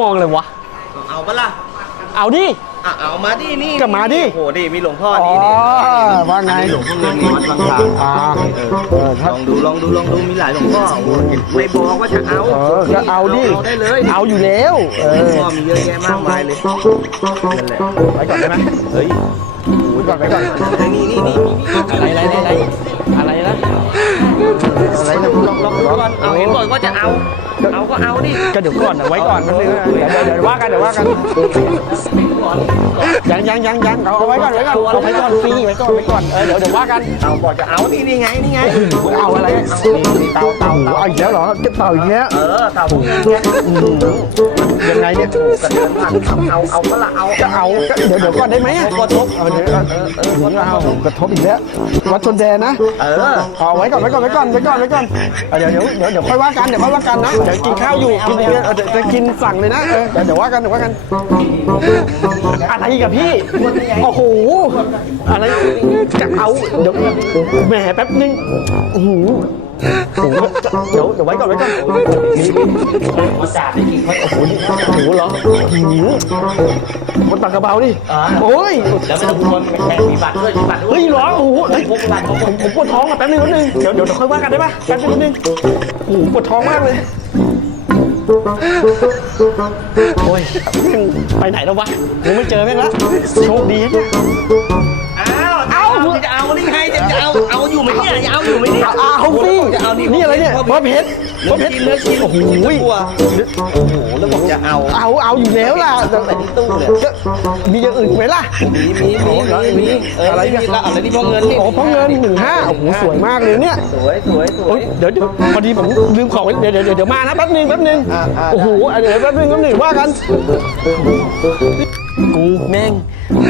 มองเลยวะ เอาปะล่ะเอาดิ อะเอามาดินี่ก็มาดิ โอ้โหดิมีหลวงพ่ออ๋อ นี่นี่ว่าไง หลวงพ่อเงินวัดบางคลาอ่าเออลถ้าองดูลองดูลองดูมีหลายหลวงพ่อโอ้โหไม่บอกว่าจะเอาเออก็เอาดิ เอาได้เลยเอาอยู่แล้ว เอหลวงอ พ่อมีเยอะแยะมากมายเลยนั่นแหละไว้ก่อนได้ไหมเฮ้ยไว้ก่อนไว้ก่อน นี่นี่นี่นี่อะไรอะไรอะไรอะไรนะ อะไรนะลองลองดูก่อนเอาเห็นบอกว่าจะเอา เอาก็เอาดิก็เดี๋ยวก่อนนะไว้ก่อนนิดนึงนะเดี๋ยวเดี๋ยวเดี๋ยวว่ากันเดี๋ยวว่ากันยังยังยังยังเอาเอาไว้ก่อนไว้ก่อนเอาไว้ก่อนฟรีไว้ก่อนไว้ก่อนเออเดี๋ยวเดี๋ยวว่ากันเอาบอกจะเอานี่นี่ไงนี่ไงเอาอะไรนี่เตาเตาเอาเตาเอาอีกแล้วเหรอจะเต่าอีกแล้วเออเตาพวกนี้เนี่ยยังไงเนี่ยกระเดินผ่านเอาเอาก็ละเอาจะเอาก็เดี๋ยวเดี๋ยวก่อนได้ไหมอะกระทบเอาเดี๋ยวเอาเออถึงเอากระทบอีกแล้ววัดชนแดนนะเออเอาไว้ก่อนไว้ก่อนไว้ก่อนไว้ก่อนไว้ก่อนเอาเดี๋ยวเดี๋ยวเดี๋ยวเดี๋ยวค่อยว่ากันเดี๋ยวค่อยว่ากันนะเดี๋ยวกินข้าวอยู่กินเดี๋ยวเดี๋ยวจะกินสั่งเลยนะเออเดี๋ยวเดี๋ยวว่ากันเดี๋ยวว่ากัน อะไรอีกับพี่โอ้โหอะไรจะ เอาเดี๋ยวแหมแป๊บนึงโอ้โหโอ้โหเดี๋ยวเดี๋ยวไว้ก่อนไว้ก่อนมาจ่าได้กินเขาโอ้โหนี่โอ้โหเหรอหิวคนตักกระเบาดิโอ้ยแล้วไม่ต้องกลัวแข่งมีบัตรด้วยมีบัตรด้วยเฮ้ยเหรอโอ้โหเฮ้ยพกบัตรพกผมผมปวดท้องอะแป๊บนึงแป๊บนึงเดี๋ยวเดี๋ยวเดี๋ยวค่อยว่ากันได้ปะแป๊บนึงแป๊บนึงโอ้โหปวดท้องมากเลยโอ้ยแม่งไปไหนแล้ววะยังไม่เจอแม่งละโชคดีเนี่ย เนี่ยอ้าวพี่จะเอานี่นี่อะไรเนี่ยพ่อเพชรพ่อเพชรเนื้อชิ้นโอ้โหโอ้โหแล้วบอกจะเอาเอาเอาอยู่แล้วล่ะแต่ที่ตู้เลยก็มีอย่างอื่นไหมล่ะ มีมีมีมีมีอะไรเนี่ยอะไรที่พ่อเงินนี่โอ้เพราะเงินหนึ่งห้าโอ้โหสวยมากเลยเนี่ยสวยสวยสวโอ้ยยเดี๋ยวเดี๋ยวพอดีผมลืมของไว้เดี๋ยวเดี๋ยวเดี๋ยวมานะแป๊บนึงแป๊บนึงอ่าอ่าโอ้โหอะเดี๋ยวแป๊บนึงแป๊บนึงว่ากันกูแม่ง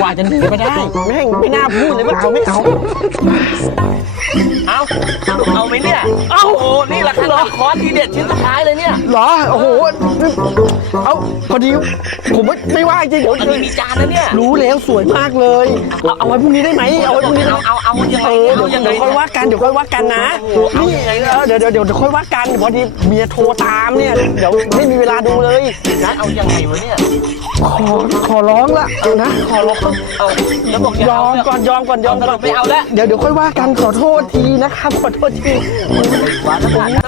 กว่าจะหนีมาได้แม่งไม่น่าพูดเลยว่าเอาไม่เอา เอา เอาไหมเนี่ย เอาโอ้นี่แหละ ขั้นตอนคอร์สทีเด็ดชิ้นสุดท้ายเลยเนี่ย เหรอ โอ้โห เอาพอดีผมไม่ไม่ว่าจริงเดี๋ยวอันนี้มีจานนะเนี่ย รู้แล้วสวยมากเลย เอาเอาไว้พรุ่งนี้ได้ไหมเอาไว้พรุ่งนี้ได้เอาไหมเอาเอายังไงเออเอาเดี๋ยวยังไงเดี๋ยวค่อยว่ากันเดี๋ยวค่อยว่ากันนะโอ้โหเอานี่ยังไงเออเดี๋ยวเดี๋ยวเดี๋ยวเดี๋ยวค่อยว่ากันพอดีเมียโทรตามเนี่ยเดี๋ยวไม่มีเวลาดูเลยนะเอายังไงวะเนี่ยขอขอร้องละนะขอร้องเอาแล้วบอกจะยอเอามก่อนยอมก่อนยอมก่อนไม่เอาแล้วเดี๋ยวเดี๋ยวค่อยว่ากันขอโทษทีนะครับขอโทษที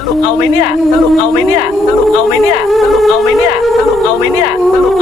สรุปเอาไหมเนี่ย สรุปเอาไหมเนี่ย สรุปเอาไหมเนี่ย สรุปเอาไหมเนี่ย สรุปเอาไหมเนี่ย สรุป